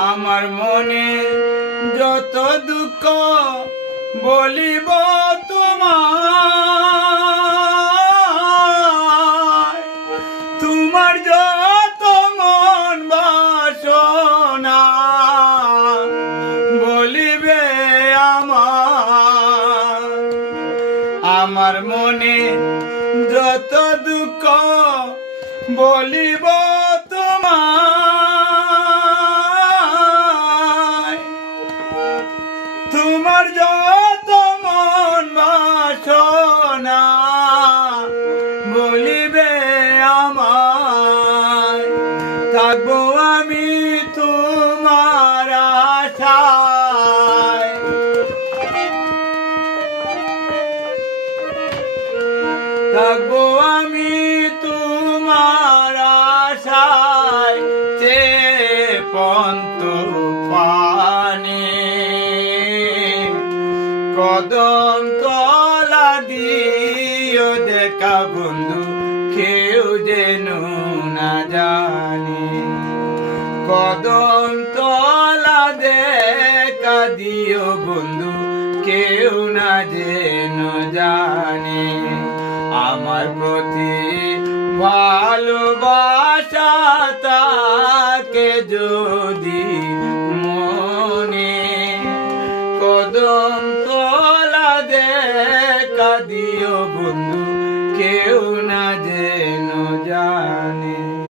আমার মনে যত দুঃখ বলিব তোমায়, তোমার যত মন বাসনা বলিবে আমার মনে যত দুঃখ বলিব তোমায়, তোমার যত মন বাসনা বলিবে আমায়। থাকবো আমি তোমার আশায়, থাকবো আমি তোমার আশায়। পন্ত পানে কদম তলা দিও দেখা বন্ধু, কেউ যেন না জানে। কদম তলা দেখা দিও বন্ধু, কেউ না যেন জানে। আমার প্রতি ভালোবাসা